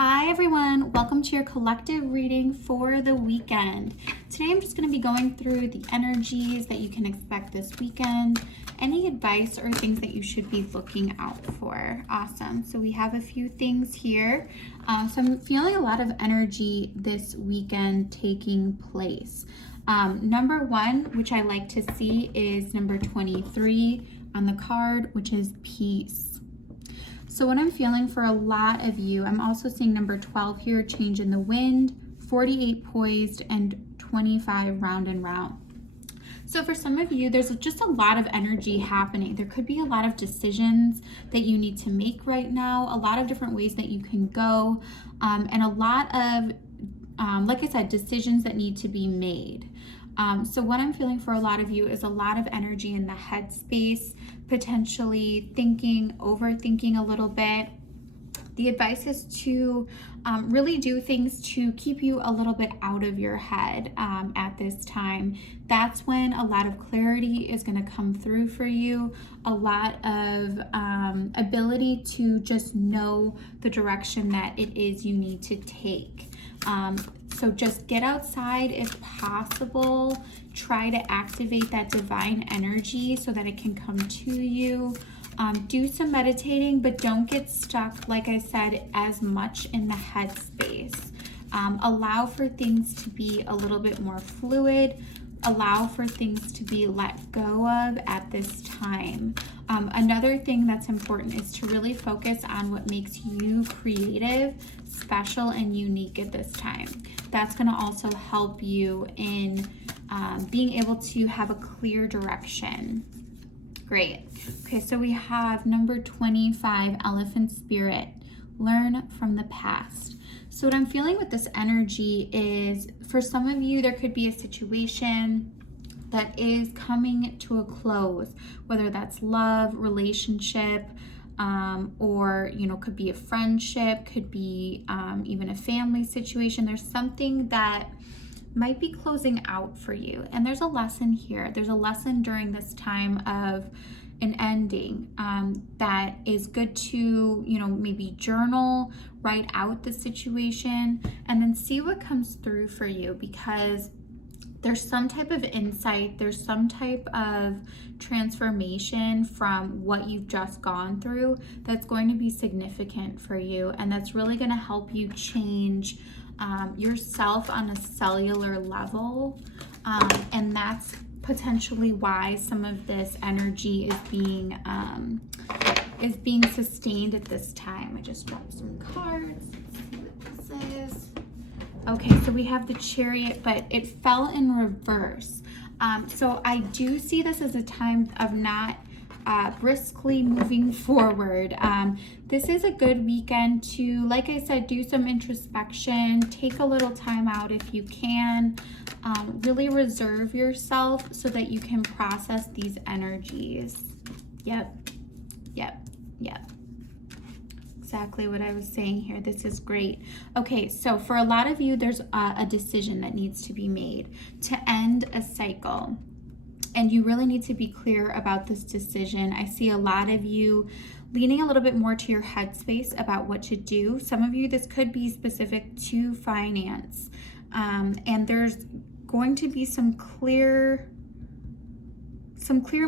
Hi everyone, welcome to your collective reading for the weekend. Today I'm just going to be going through the energies that you can expect this weekend, any advice or things that you should be looking out for. Awesome, so we have a few things here. So I'm feeling a lot of energy this weekend taking place. Number one, which I like to see, is number 23 on the card, which is peace. So what I'm feeling for a lot of you, I'm also seeing number 12 here, change in the wind, 48 poised, and 25 round and round. So for some of you, there's just a lot of energy happening. There could be a lot of decisions that you need to make right now, a lot of different ways that you can go, and a lot of, like I said, decisions that need to be made. So what I'm feeling for a lot of you is a lot of energy in the head space, potentially thinking, overthinking a little bit. The advice is to really do things to keep you a little bit out of your head at this time. That's when a lot of clarity is going to come through for you, a lot of ability to just know the direction that it is you need to take. So just get outside if possible. Try to activate that divine energy so that it can come to you. Do some meditating, but don't get stuck, like I said, as much in the headspace. Allow for things to be a little bit more fluid. Allow for things to be let go of at this time. Another thing that's important is to really focus on what makes you creative, special, and unique at this time. That's going to also help you in being able to have a clear direction. Great. Okay, so we have number 25, Elephant Spirit. Learn from the past. So what I'm feeling with this energy is, for some of you, there could be a situation that is coming to a close, whether that's love, relationship, or, could be a friendship, could be even a family situation. There's something that might be closing out for you. And there's a lesson here. There's a lesson during this time of an ending that is good to, maybe journal, write out the situation, and then see what comes through for you, because there's some type of insight, there's some type of transformation from what you've just gone through that's going to be significant for you, and that's really going to help you change yourself on a cellular level, and that's potentially why some of this energy is being sustained at this time. I just dropped some cards. Let's see what this is. Okay, so we have the Chariot, but it fell in reverse. So I do see this as a time of not briskly moving forward. This is a good weekend to, like I said, do some introspection, take a little time out if you can, really reserve yourself so that you can process these energies. Yep. Exactly what I was saying here. This is great. Okay, so for a lot of you, there's a decision that needs to be made to end a cycle. And you really need to be clear about this decision. I see a lot of you leaning a little bit more to your headspace about what to do. Some of you, this could be specific to finance. And there's going to be some clear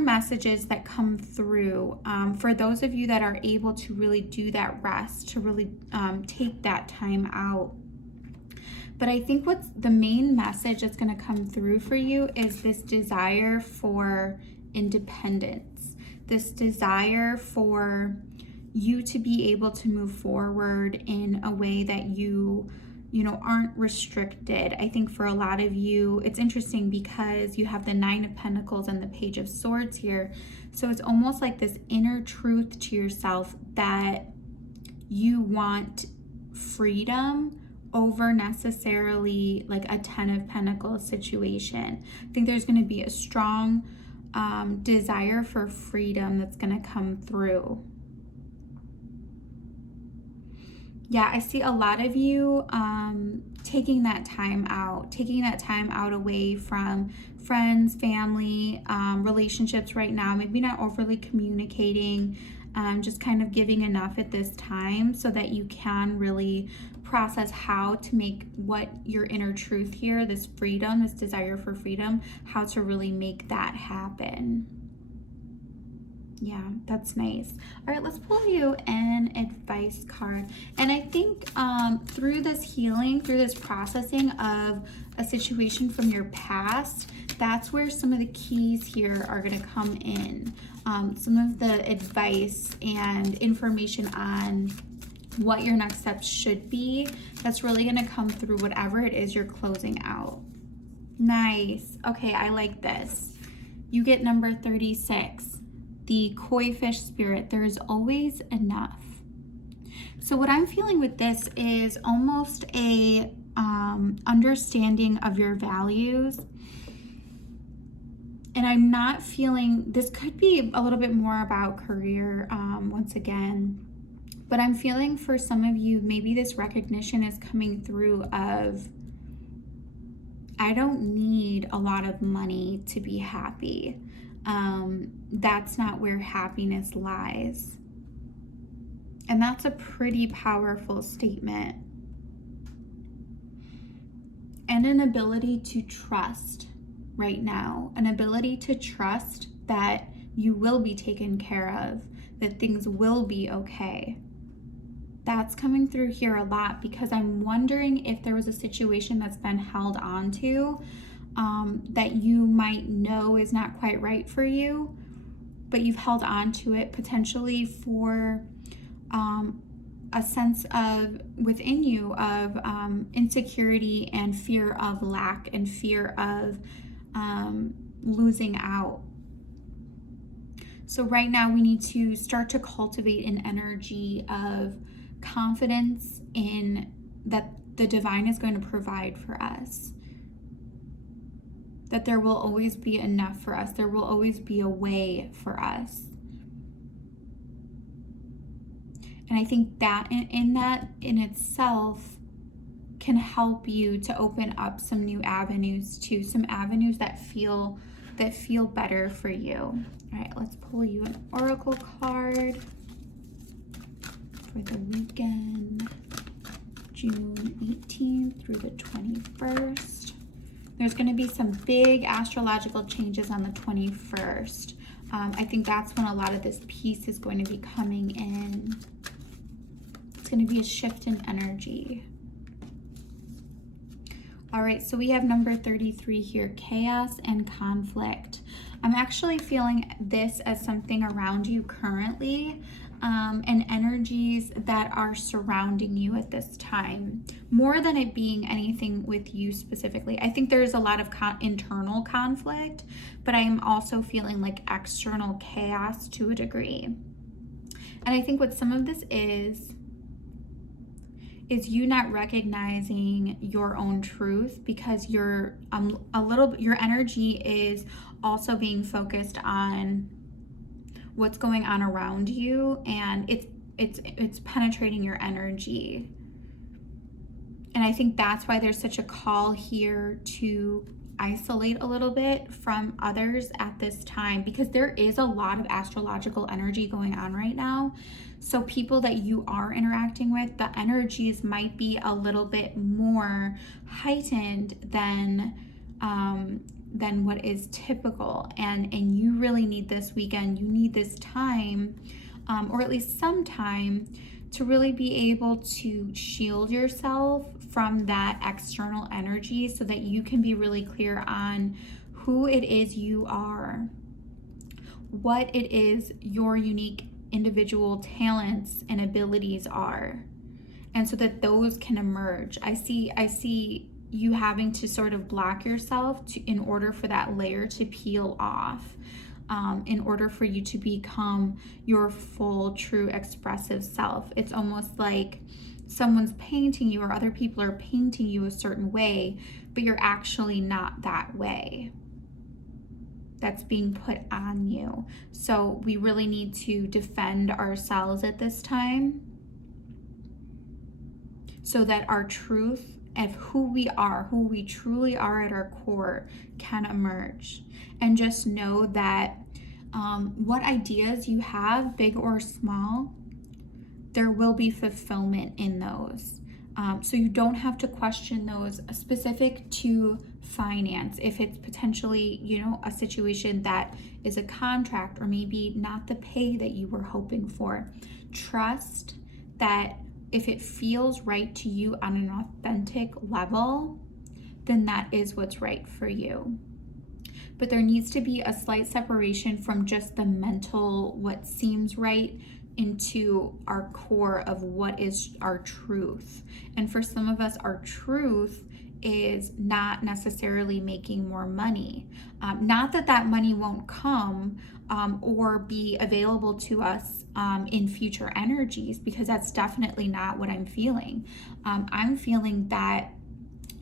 messages that come through for those of you that are able to really do that rest, to really take that time out. But I think what's the main message that's going to come through for you is this desire for independence, this desire for you to be able to move forward in a way that you aren't restricted. I think for a lot of you, it's interesting because you have the Nine of Pentacles and the Page of Swords here. So it's almost like this inner truth to yourself that you want freedom over necessarily like a Ten of Pentacles situation. I think there's going to be a strong desire for freedom that's going to come through. Yeah, I see a lot of you taking that time out away from friends, family, relationships right now, maybe not overly communicating, just kind of giving enough at this time so that you can really process how to make what your inner truth here, this freedom, this desire for freedom, how to really make that happen. Yeah, that's nice. All right, let's pull you an advice card. And I think through this healing, through this processing of a situation from your past, that's where some of the keys here are going to come in. Some of the advice and information on what your next steps should be, that's really going to come through whatever it is you're closing out. Nice. Okay, I like this. You get number 36. The koi fish spirit, there is always enough. So what I'm feeling with this is almost a understanding of your values. And I'm not feeling, this could be a little bit more about career once again, but I'm feeling for some of you, maybe this recognition is coming through of, I don't need a lot of money to be happy. That's not where happiness lies. And that's a pretty powerful statement. And an ability to trust right now, an ability to trust that you will be taken care of, that things will be okay. That's coming through here a lot because I'm wondering if there was a situation that's been held on to that you might know is not quite right for you, but you've held on to it potentially for a sense of within you of insecurity and fear of lack and fear of losing out. So right now we need to start to cultivate an energy of confidence in that the divine is going to provide for us. That there will always be enough for us. There will always be a way for us. And I think that in itself can help you to open up some new avenues too, some avenues that feel better for you. All right, let's pull you an oracle card for the weekend, June 18th through the 21st. There's going to be some big astrological changes on the 21st. I think that's when a lot of this peace is going to be coming in. It's going to be a shift in energy. All right, so we have number 33 here, chaos and conflict. I'm actually feeling this as something around you currently, and energies that are surrounding you at this time, more than it being anything with you specifically. I think there's a lot of internal conflict, but I am also feeling like external chaos to a degree. And I think what some of this is you not recognizing your own truth because you're your energy is also being focused on what's going on around you, and it's penetrating your energy. And I think that's why there's such a call here to isolate a little bit from others at this time, because there is a lot of astrological energy going on right now. So people that you are interacting with, the energies might be a little bit more heightened than what is typical, and you really need this weekend, you need this time, or at least some time, to really be able to shield yourself from that external energy so that you can be really clear on who it is you are, what it is your unique individual talents and abilities are, and so that those can emerge. I see you having to sort of block yourself in order for that layer to peel off, in order for you to become your full, true, expressive self. It's almost like someone's painting you, or other people are painting you a certain way, but you're actually not that way. That's being put on you. So we really need to defend ourselves at this time so that our truth of who we are, who we truly are at our core, can emerge. And just know that What ideas you have, big or small, there will be fulfillment in those. So you don't have to question those specific to finance. If it's potentially, a situation that is a contract or maybe not the pay that you were hoping for, trust that if it feels right to you on an authentic level, then that is what's right for you. But there needs to be a slight separation from just the mental, what seems right, into our core of what is our truth. And for some of us, our truth is not necessarily making more money. Not that that money won't come or be available to us in future energies, because that's definitely not what I'm feeling. I'm feeling that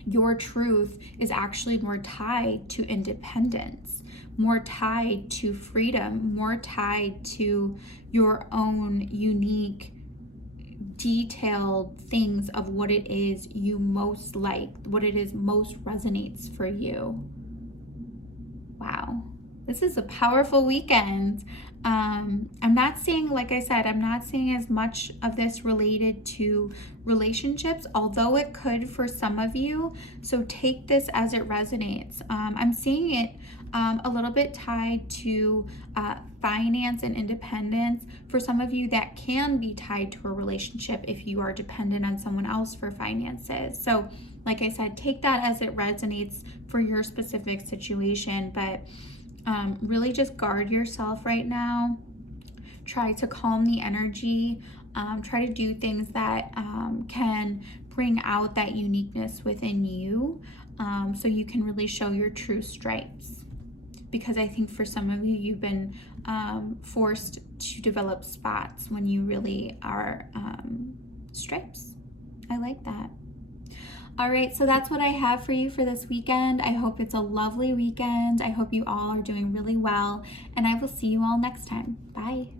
your truth is actually more tied to independence, more tied to freedom, more tied to your own unique, detailed things of what it is you most like, what it is most resonates for you. Wow. This is a powerful weekend. I'm not seeing, like I said, I'm not seeing as much of this related to relationships, although it could for some of you. So take this as it resonates. I'm seeing it a little bit tied to finance and independence. For some of you, that can be tied to a relationship if you are dependent on someone else for finances. So like I said, take that as it resonates for your specific situation, but really just guard yourself right now. Try to calm the energy. Try to do things that can bring out that uniqueness within you, so you can really show your true stripes. Because I think for some of you, you've been forced to develop spots when you really are stripes. I like that. All right, so that's what I have for you for this weekend. I hope it's a lovely weekend. I hope you all are doing really well, and I will see you all next time. Bye.